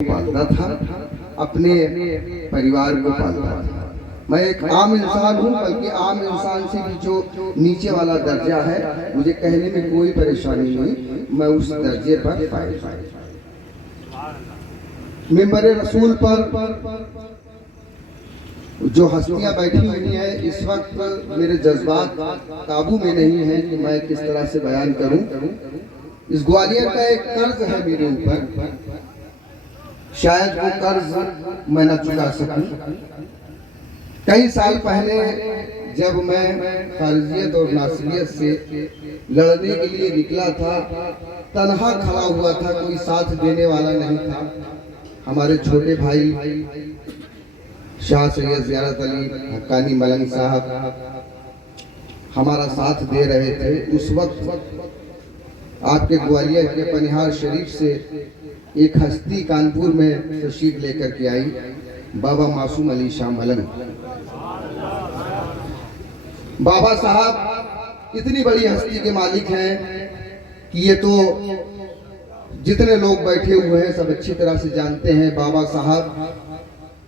पालता था, अपने परिवार को पालता था। मैं एक आम इंसान हूँ, बल्कि आम इंसान से भी जो नीचे वाला दर्जा है, मुझे कहने में कोई परेशानी नहीं, मैं उस दर्जे पर फाइल। मिंबर रसूल पर जो हस्तियां बैठी हुई हैं, इस वक्त मेरे जज्बात काबू में नहीं है कि मैं किस तरह से बयान करूं। इस ग्वालियर का एक कर्ज है मेरे ऊपर, शायद वो कर्ज मैं न चुका सकूं। कई साल पहले जब मैं खारिजियत और नासिरियत से लड़ने के लिए निकला था, तन्हा खड़ा हुआ था, कोई साथ देने वाला नहीं था। हमारे छोटे भाई शाह सैयद ज़ियारत अली हक्कानी मलंग साहब हमारा साथ दे रहे थे। उस वक्त आपके ग्वालियर के पनिहार शरीफ से एक हस्ती कानपुर में तशरीफ लेकर के आई, बाबा मासूम अली शाह मलंग। बाबा साहब इतनी बड़ी हस्ती के मालिक हैं कि ये तो जितने लोग बैठे हुए हैं सब अच्छी तरह से जानते हैं। बाबा साहब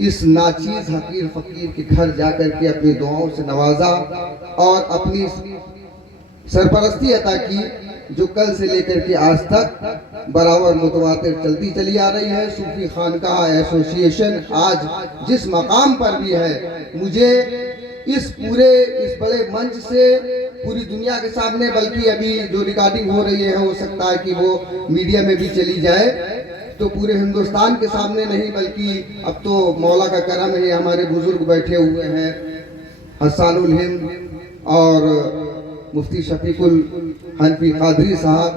इस नाचीज हकीर फकीर के घर जाकर के अपनी दुआओं से नवाजा और अपनी सरपरस्ती अता की, जो कल से लेकर के आज तक बराबर मुतवातिर चलती चली आ रही है। सूफी खानकाह एसोसिएशन आज जिस मकाम पर भी है, मुझे इस बड़े मंच से पूरी दुनिया के सामने, बल्कि अभी जो रिकॉर्डिंग हो रही है हो सकता है कि वो मीडिया में भी चली जाए, तो पूरे हिंदुस्तान के सामने नहीं, बल्कि अब तो मौला का करम है, हमारे बुजुर्ग बैठे हुए हैं, हसानुल हिंद और मुफ्ती शफीकुल हनफी कादरी साहब।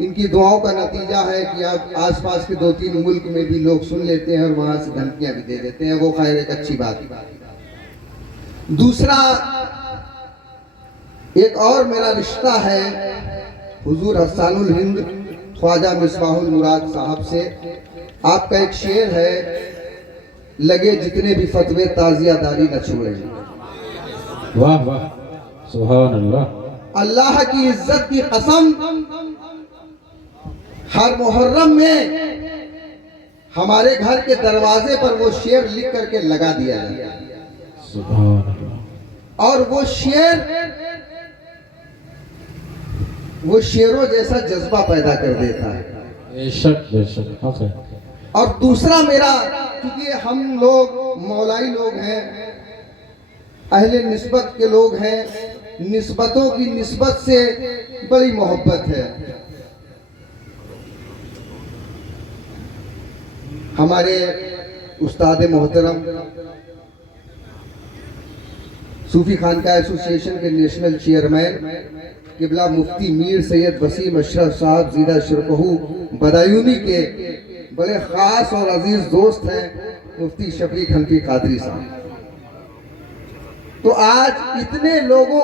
इनकी दुआओं का नतीजा है कि अब आसपास के 2-3 मुल्क में भी लोग सुन लेते हैं और वहां से धमकियां भी दे देते हैं। वो खैर एक अच्छी बात है। दूसरा एक और मेरा रिश्ता है हुजूर हसानुल हिंद ख्वाजा मिसबाहुल मुराद साहब से। आपका एक शेर है, लगे जितने भी फतवे ताजियादारी न छोड़े। वाह वाह, सुभान अल्लाह। अल्लाह की इज्जत की कसम, हर मुहर्रम में हमारे घर के दरवाजे पर वो शेर लिख करके लगा दिया जाता है। सुभान अल्लाह। और वो शेरों जैसा जज्बा पैदा कर देता है। बेशक बेशक। और दूसरा मेरा, क्योंकि हम लोग मौलाई लोग हैं, अहले निस्बत के लोग हैं, निस्बतों की निस्बत से बड़ी मोहब्बत है। हमारे उस्ताद मोहतरम सूफी खानकाह एसोसिएशन के नेशनल चेयरमैन किबला मुफ्ती मीर सैयद वसीम अशरफ साहब ज़ीदा शिरकहू बदायूनी के बड़े ख़ास और अजीज़ दोस्त हैं मुफ्ती शफीक हनफी कादरी साहब। तो आज इतने लोगों,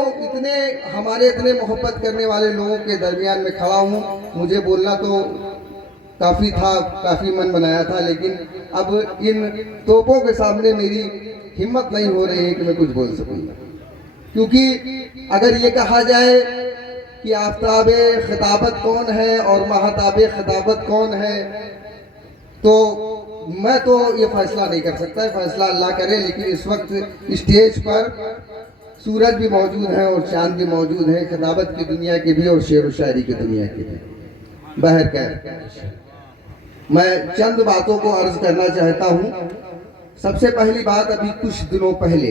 हमारे इतने मोहब्बत करने वाले लोगों के दरमियान में खड़ा हूँ। मुझे बोलना तो काफ़ी था, काफ़ी मन बनाया था, लेकिन अब इन तोपों के सामने मेरी हिम्मत नहीं हो रही है कि मैं कुछ बोल सकूँ। क्योंकि अगर ये कहा जाए कि आफ्ताब खिताबत कौन है और महताब खिताबत कौन है, तो मैं तो ये फैसला नहीं कर सकता है, फैसला अल्लाह करे। लेकिन इस वक्त स्टेज पर सूरज भी मौजूद है और चांद भी मौजूद है, खिताबत की दुनिया के भी और शेर व शायरी की दुनिया के भी। बहरकैफ मैं चंद बातों को अर्ज करना चाहता हूँ। सबसे पहली बात, अभी कुछ दिनों पहले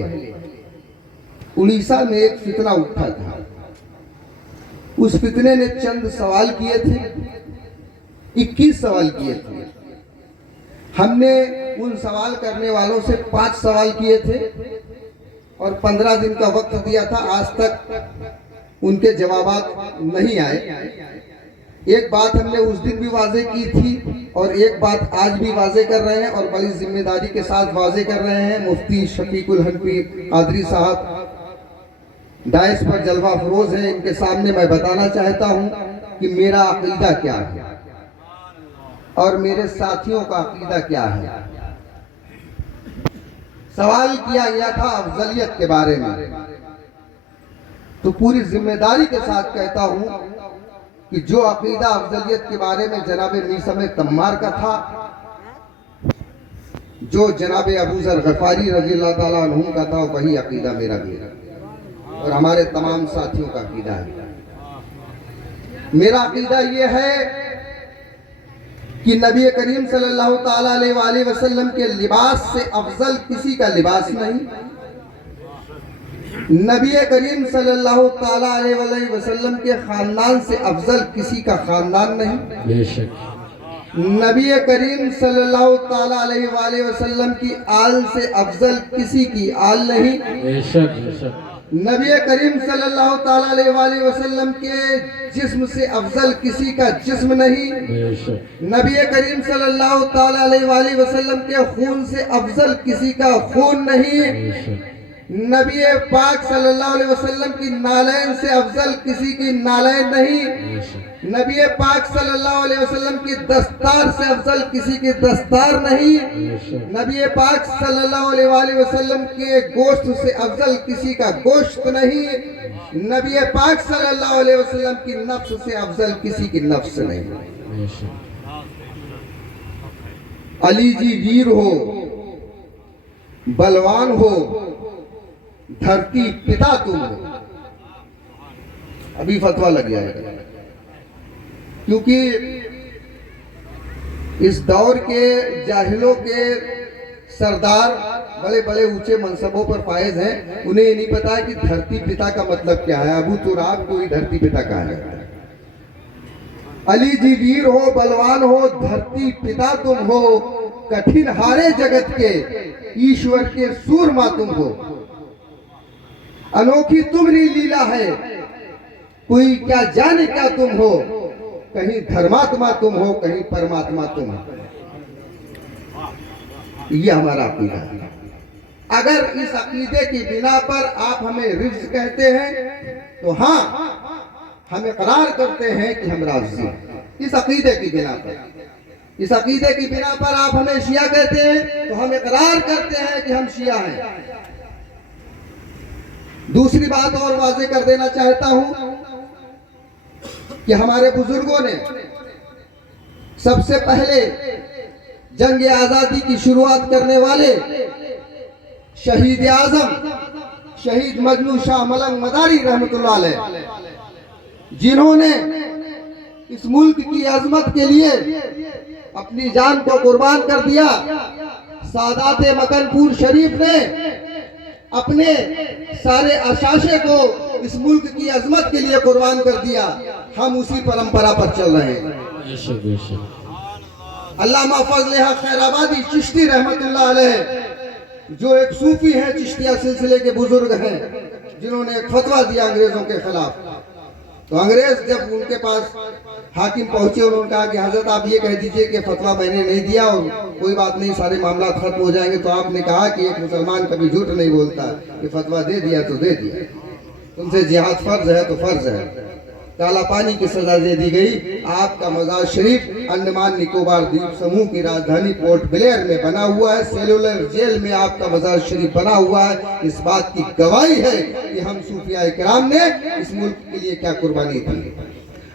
उड़ीसा में एक फितना उठा था। उस फितने ने चंद सवाल किए थे, 21 सवाल किए थे। हमने उन सवाल करने वालों से 5 सवाल किए थे और 15 दिन का वक्त दिया था। आज तक उनके जवाब नहीं आए। एक बात हमने उस दिन भी वाजे की थी और एक बात आज भी वाजे कर रहे हैं और बड़ी जिम्मेदारी के साथ वाजे कर रहे हैं। मुफ्ती शफीकुल हनफी कादरी साहब डायस पर जलवा फरोज है, इनके सामने मैं बताना चाहता हूं कि मेरा अकीदा क्या है और मेरे साथियों का अकीदा क्या है। सवाल किया गया था अफजलियत के बारे में, तो पूरी जिम्मेदारी के साथ कहता हूं कि जो अकीदा अफजलियत के बारे में जनाब मीर समेत तम्मार का था, जो जनाब अबू ज़र गफ़ारी रज़ी अल्लाह ताला अन्हु का था, वही अकीदा मेरा भी है और हमारे तमाम साथियों का अकीदा है। मेरा अकीदा ये है कि नबी करीम सल्लल्लाहु ताला अलैहि वसल्लम के लिबास से अफजल किसी का लिबास नहीं, नबी करीम सल्लल्लाहु ताला अलैहि वसल्लम के खानदान से अफजल किसी का खानदान नहीं, बेशक नबी करीम सल्लल्लाहु ताला अलैहि वसल्लम की आल से अफजल किसी की आल नहीं, बेशक बेशक नबी करीम सल्लल्लाहु ताला अलैहि वसल्लम के जिस्म से अफजल किसी का जिस्म नहीं, बेशक नबी करीम सल्लल्लाहु ताला अलैहि वसल्लम के खून से अफजल किसी का खून नहीं, बेशक नबी पाक सल्लल्लाहु अलैहि वसल्लम की नालैन से अफजल किसी की नालैन नहीं, बेशक नबी पाक सल्लल्लाहु अलैहि वसल्लम की दस्तार से अफजल किसी की दस्तार नहीं, बेशक नबी पाक सल्लल्लाहु अलैहि वसल्लम के गोश्त से अफजल किसी का गोश्त नहीं, नबी पाक सल्लल्लाहु अलैहि वसल्लम की नफ्स से अफजल किसी की नफ्स नहीं। बेशक अली जी वीर हो, बलवान हो, धरती पिता तुम हो। अभी फतवा लग जाएगा, क्योंकि इस दौर के जाहिलों के सरदार बड़े बड़े ऊंचे मनसबों पर फायज हैं, उन्हें ये नहीं पता है कि धरती पिता का मतलब क्या है। अबू तुराब को ही धरती पिता कहा जाता है। अली जी वीर हो, बलवान हो, धरती पिता तुम हो, कठिन हारे जगत के ईश्वर के सूरमा तुम हो। अनोखी तुम्हारी लीला है, कोई क्या जाने क्या तुम हो, कहीं धर्मात्मा तुम हो, कहीं परमात्मा तुम हो। ये हमारा अकीदा है। अगर इस अकीदे की बिना पर आप हमें रिज्क कहते हैं तो हाँ, हम इकरार करते हैं कि हम राज़ी हैं। इस अकीदे की बिना पर, इस अकीदे की बिना पर आप हमें शिया कहते हैं तो हम इकरार करते हैं कि हम शिया हैं। दूसरी बात और वाज़ेह कर देना चाहता हूं कि हमारे बुजुर्गों ने सबसे पहले जंग आजादी की शुरुआत करने वाले शहीद आजम शहीद मजनू शाह मलंग मदारी रहमतुल्लाह अलैह, जिन्होंने इस मुल्क की अजमत के लिए अपनी जान को कुर्बान कर दिया, सादात मकनपुर शरीफ ने अपने सारे अशाशे को इस मुल्क की अजमत के लिए कुर्बान कर दिया। हम उसी परंपरा पर चल रहे हैं। बेशक बेशक अल्लामा फजल हक खैराबादी चिश्ती रहमतुल्लाह अलैह, जो एक सूफी हैं, चिश्तिया सिलसिले के बुजुर्ग हैं, जिन्होंने एक फतवा दिया अंग्रेजों के खिलाफ। तो अंग्रेज जब उनके पास हाकिम पहुंचे, उन्होंने कहा कि हजरत आप ये कह दीजिए कि फतवा मैंने नहीं दिया और कोई बात नहीं, सारे मामला खत्म हो जाएंगे। तो आपने कहा कि एक मुसलमान कभी झूठ नहीं बोलता, कि फतवा दे दिया तो दे दिया, तुमसे जिहाद फर्ज है तो फर्ज है। काला पानी की सजा दे दी गई। आपका मजार शरीफ अंडमान निकोबार द्वीप समूह की राजधानी पोर्ट ब्लेयर में बना हुआ है। सेलुलर जेल में आपका मजार शरीफ बना हुआ है। इस बात की गवाही है कि हम सूफिया किराम ने इस मुल्क के लिए क्या कुर्बानी दी।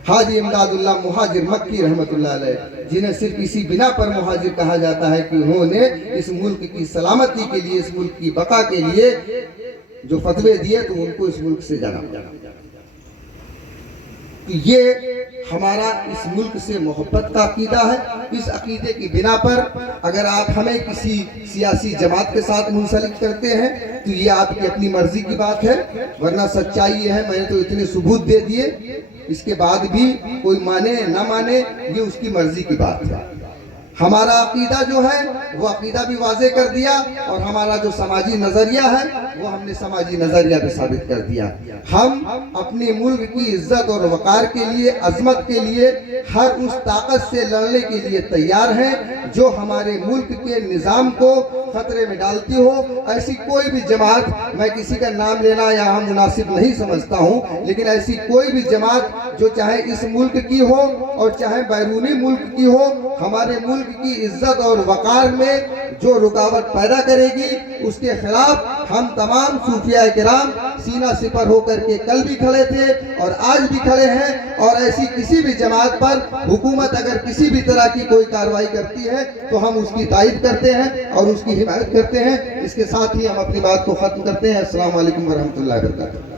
हाजी इमदादुल्लाह मुहाजिर मक्की रहमतुल्लाह अलैह, जिन्हें सिर्फ इसी बिना पर मुहाजिर कहा जाता है कि उन्होंने इस मुल्क की सलामती के लिए, इस मुल्क की बका के लिए जो फतवे दिए, तो उनको इस मुल्क से जाना। ये हमारा इस मुल्क से मोहब्बत का अकीदा है। इस अकीदे की बिना पर अगर आप हमें किसी सियासी जमात के साथ मुंसलिक करते हैं तो ये आपकी अपनी मर्जी की बात है, वरना सच्चाई ये है, मैंने तो इतने सबूत दे दिए, इसके बाद भी कोई माने ना माने ये उसकी मर्जी की बात है। हमारा अकीदा जो है वो अकीदा भी वाज़े कर दिया, और हमारा जो समाजी नजरिया है वो हमने समाजी नजरिया भी साबित कर दिया। हम अपने मुल्क की इज्जत और वकार के लिए, अजमत के लिए हर उस ताकत से लड़ने के लिए तैयार हैं जो हमारे मुल्क के निज़ाम को खतरे में डालती हो। ऐसी कोई भी जमात, मैं किसी का नाम लेना यहाँ मुनासिब नहीं समझता हूँ, लेकिन ऐसी कोई भी जमात जो चाहे इस मुल्क की हो और चाहे बैरूनी मुल्क की हो, हमारे मुल्क की इज्जत और वकार में जो रुकावट पैदा करेगी उसके खिलाफ हम तमाम सूफिया किराम सीना सिपर होकर के कल भी खड़े थे और आज भी खड़े हैं। और ऐसी किसी भी जमात पर हुकूमत अगर किसी भी तरह की कोई कार्रवाई करती है तो हम उसकी तायद करते हैं और उसकी हिमायत करते हैं। इसके साथ ही हम अपनी बात को खत्म करते हैं। अस्सलाम वालेकुम वरहमतुल्लाहि वबरकातुहू।